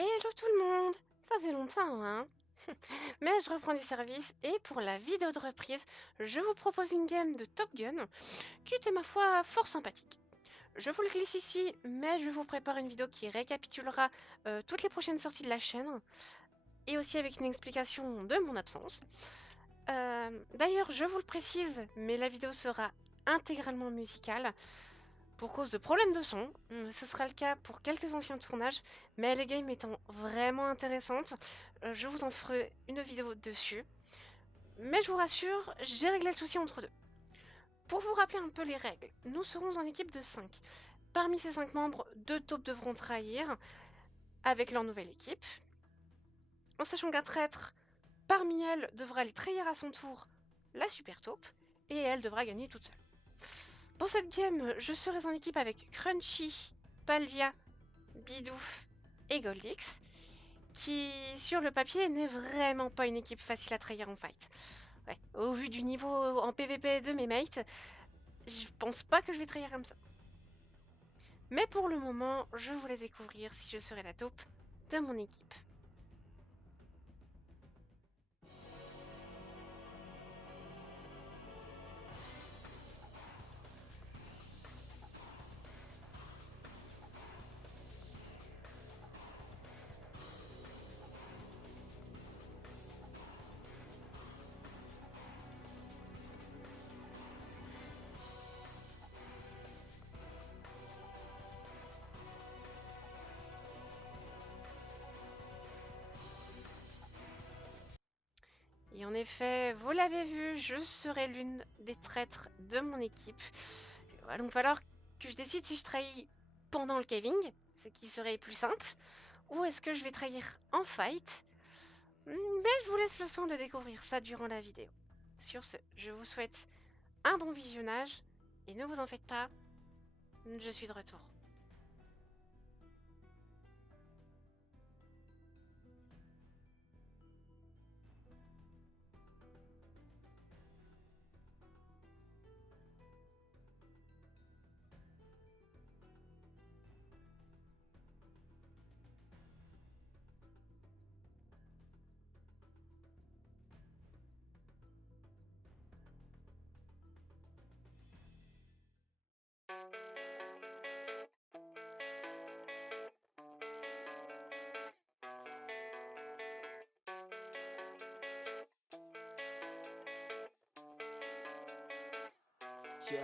Hello tout le monde! Ça faisait longtemps, hein? Mais je reprends du service et pour la vidéo de reprise, je vous propose une game de Top Gun qui était ma foi fort sympathique. Je vous le glisse ici, mais je vous prépare une vidéo qui récapitulera toutes les prochaines sorties de la chaîne et aussi avec une explication de mon absence. D'ailleurs, je vous le précise, mais la vidéo sera intégralement musicale. Pour cause de problèmes de son, ce sera le cas pour quelques anciens tournages, mais les games étant vraiment intéressantes, je vous en ferai une vidéo dessus. Mais je vous rassure, j'ai réglé le souci entre deux. Pour vous rappeler un peu les règles, nous serons en équipe de 5. Parmi ces 5 membres, 2 taupes devront trahir avec leur nouvelle équipe. En sachant qu'un traître, parmi elles, devra aller trahir à son tour la super taupe, et elle devra gagner toute seule. Pour cette game, je serai en équipe avec Crunchy, Paldia, Bidouf et Goldix, qui sur le papier n'est vraiment pas une équipe facile à trahir en fight. Ouais, au vu du niveau en PvP de mes mates, je pense pas que je vais trahir comme ça. Mais pour le moment, je vous laisse découvrir si je serai la taupe de mon équipe. Et en effet, vous l'avez vu, je serai l'une des traîtres de mon équipe. Il va donc falloir que je décide si je trahis pendant le caving, ce qui serait plus simple, ou est-ce que je vais trahir en fight. Mais je vous laisse le soin de découvrir ça durant la vidéo. Sur ce, je vous souhaite un bon visionnage et ne vous en faites pas, je suis de retour. Yeah,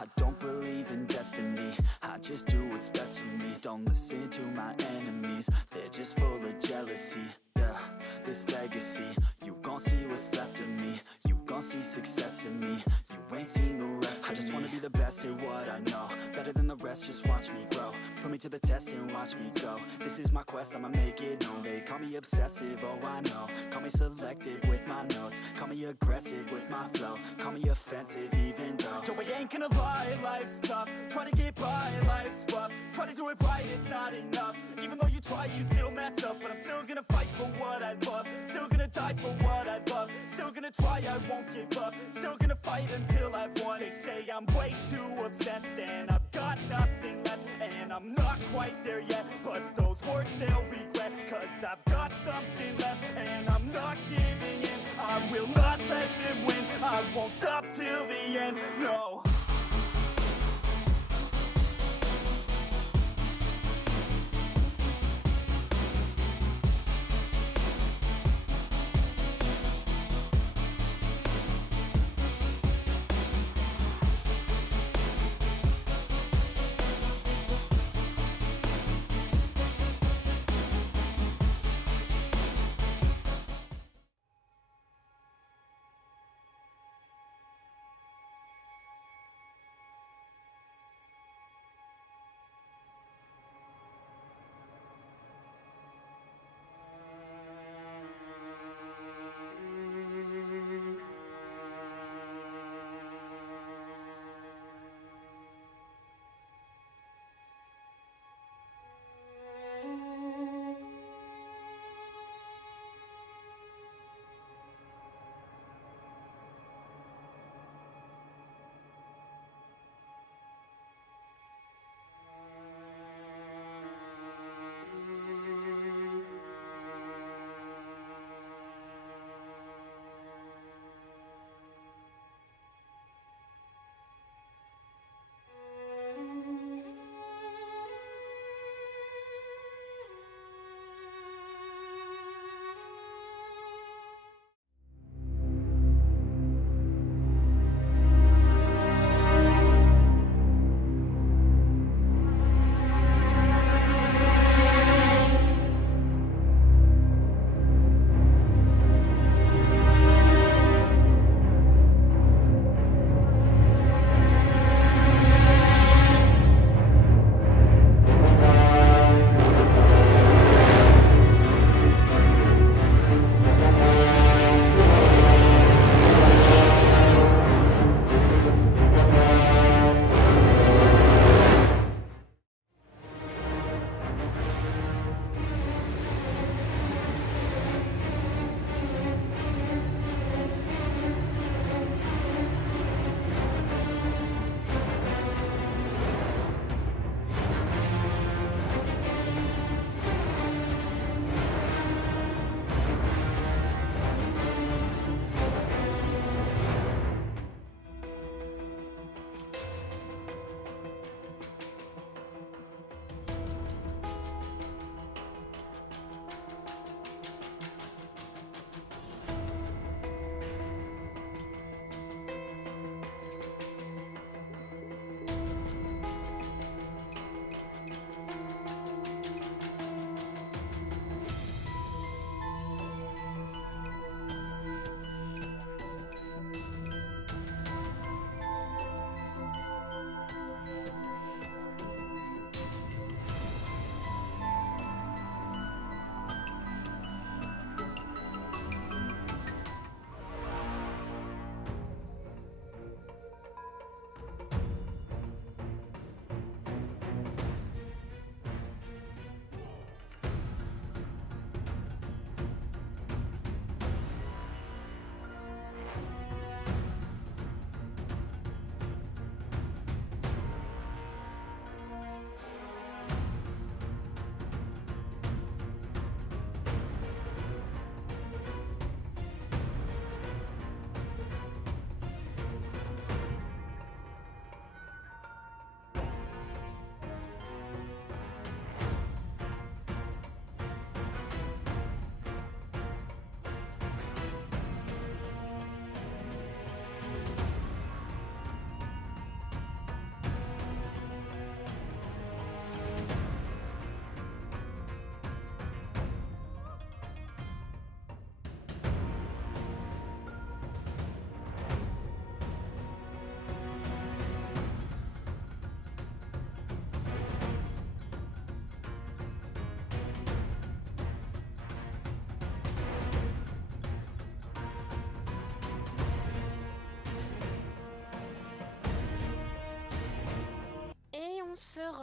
I don't believe in destiny, I just do what's best for me. Don't listen to my enemies, they're just full of jealousy. Yeah, this legacy, you gon' see what's left of me. You gon' see success in me, you ain't seen the rest of me. I just wanna be the best at what I know, better than the rest, just watch me grow. Put me to the test and watch me go. This is my quest, I'ma make it known. They call me obsessive, oh I know. Call me selective with my notes, call me aggressive with my flow. Call me offensive even though Joe, I ain't gonna lie, life's tough. Try to get by, life's rough. Try to do it right, it's not enough. Even though you try, you still mess up. But I'm still gonna fight for what I love. Still gonna die for what I love. Still gonna try, I won't give up. Still gonna fight until I've won. They say I'm way too obsessed and I've got nothing left. And I'm not quite there yet, but those words they'll regret. Cause I've got something left and I'm not giving in. I will not let them win, I won't stop till the end, no.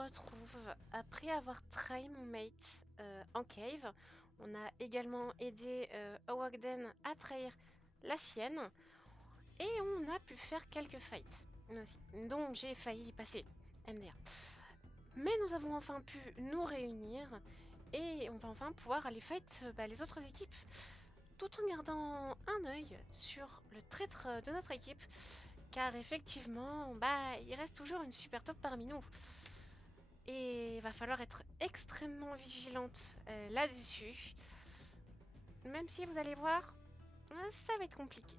retrouve après avoir trahi mon mate en cave. On a également aidé Owagden à trahir la sienne. Et on a pu faire quelques fights aussi. Donc j'ai failli passer MDR. Mais nous avons enfin pu nous réunir et on va enfin pouvoir aller fight les autres équipes, tout en gardant un œil sur le traître de notre équipe, car effectivement, il reste toujours une super top parmi nous. Et il va falloir être extrêmement vigilante là-dessus, même si vous allez voir, ça va être compliqué.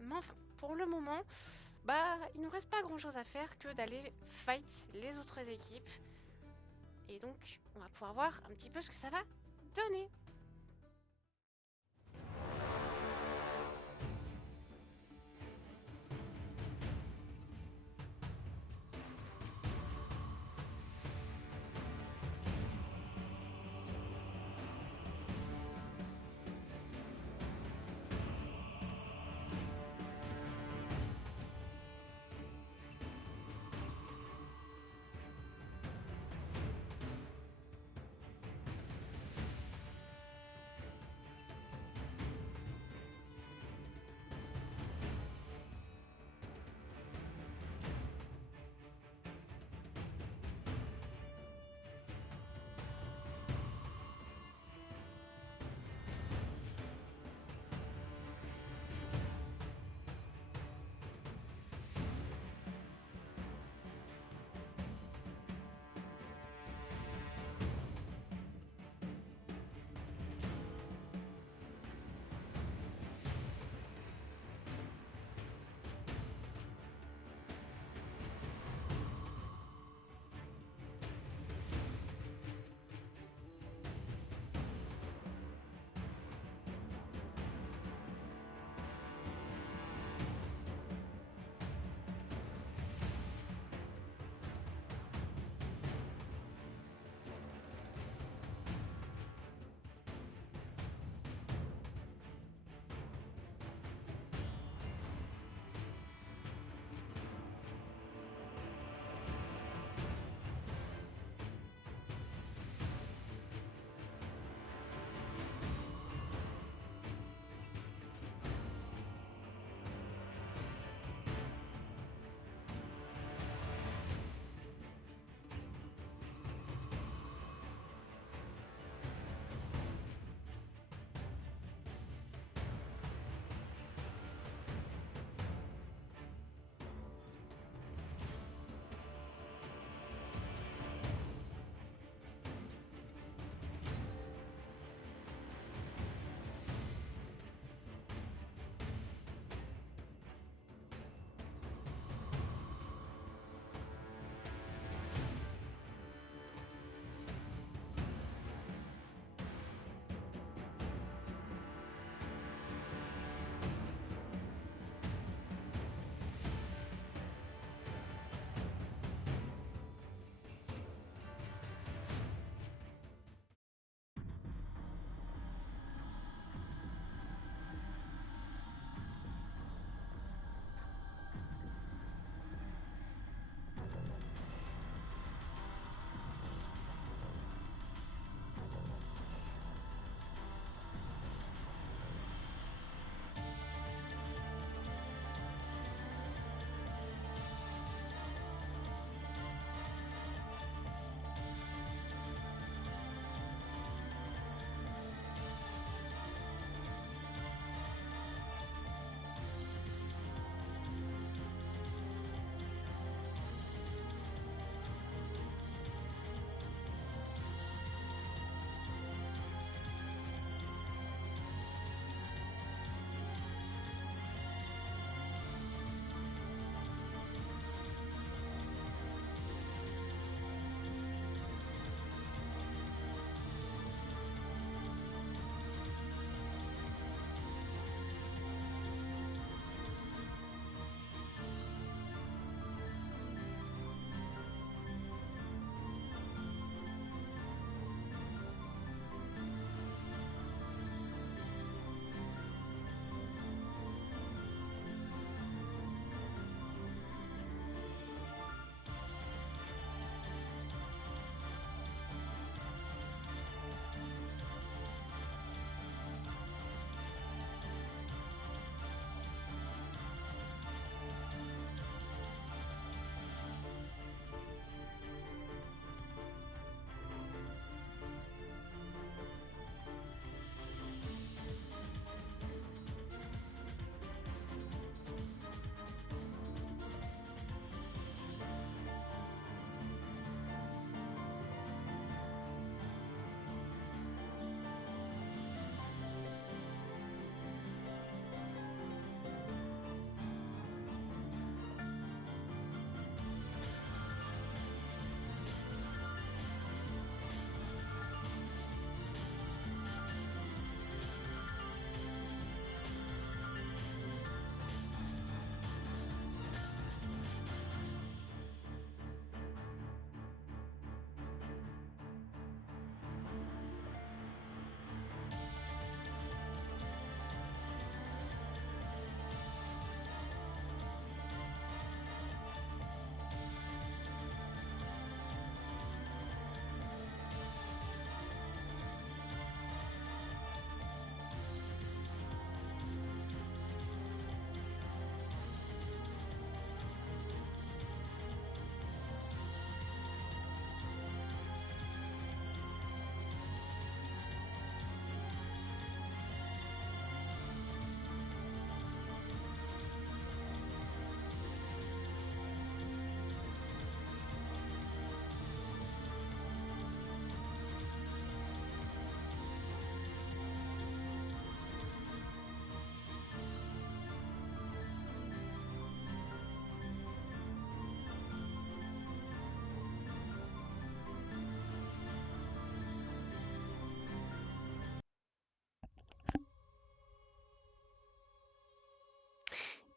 Mais enfin, pour le moment, il nous reste pas grand chose à faire que d'aller fight les autres équipes. Et donc, on va pouvoir voir un petit peu ce que ça va donner.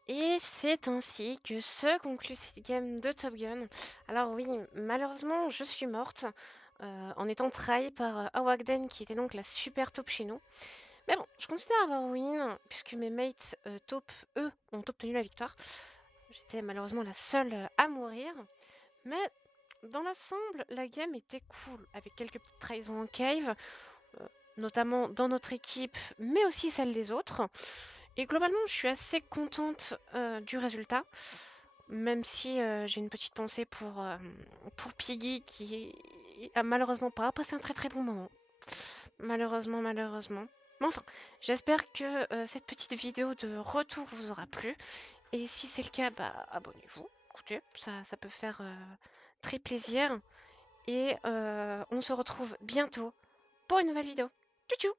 Et c'est ainsi que se conclut cette game de Top Gun. Alors oui, malheureusement, je suis morte en étant trahie par Awakden, qui était donc la super taupe chez nous. Mais bon, je considère avoir win, puisque mes mates taupes, eux, ont obtenu la victoire. J'étais malheureusement la seule à mourir. Mais dans l'ensemble, la game était cool, avec quelques petites trahisons en cave, notamment dans notre équipe, mais aussi celle des autres. Et globalement, je suis assez contente du résultat, même si j'ai une petite pensée pour Piggy qui a malheureusement pas passé un très très bon moment. Malheureusement, malheureusement. Mais enfin, j'espère que cette petite vidéo de retour vous aura plu. Et si c'est le cas, bah abonnez-vous. Écoutez, ça peut faire très plaisir. Et on se retrouve bientôt pour une nouvelle vidéo. Tchou tchou!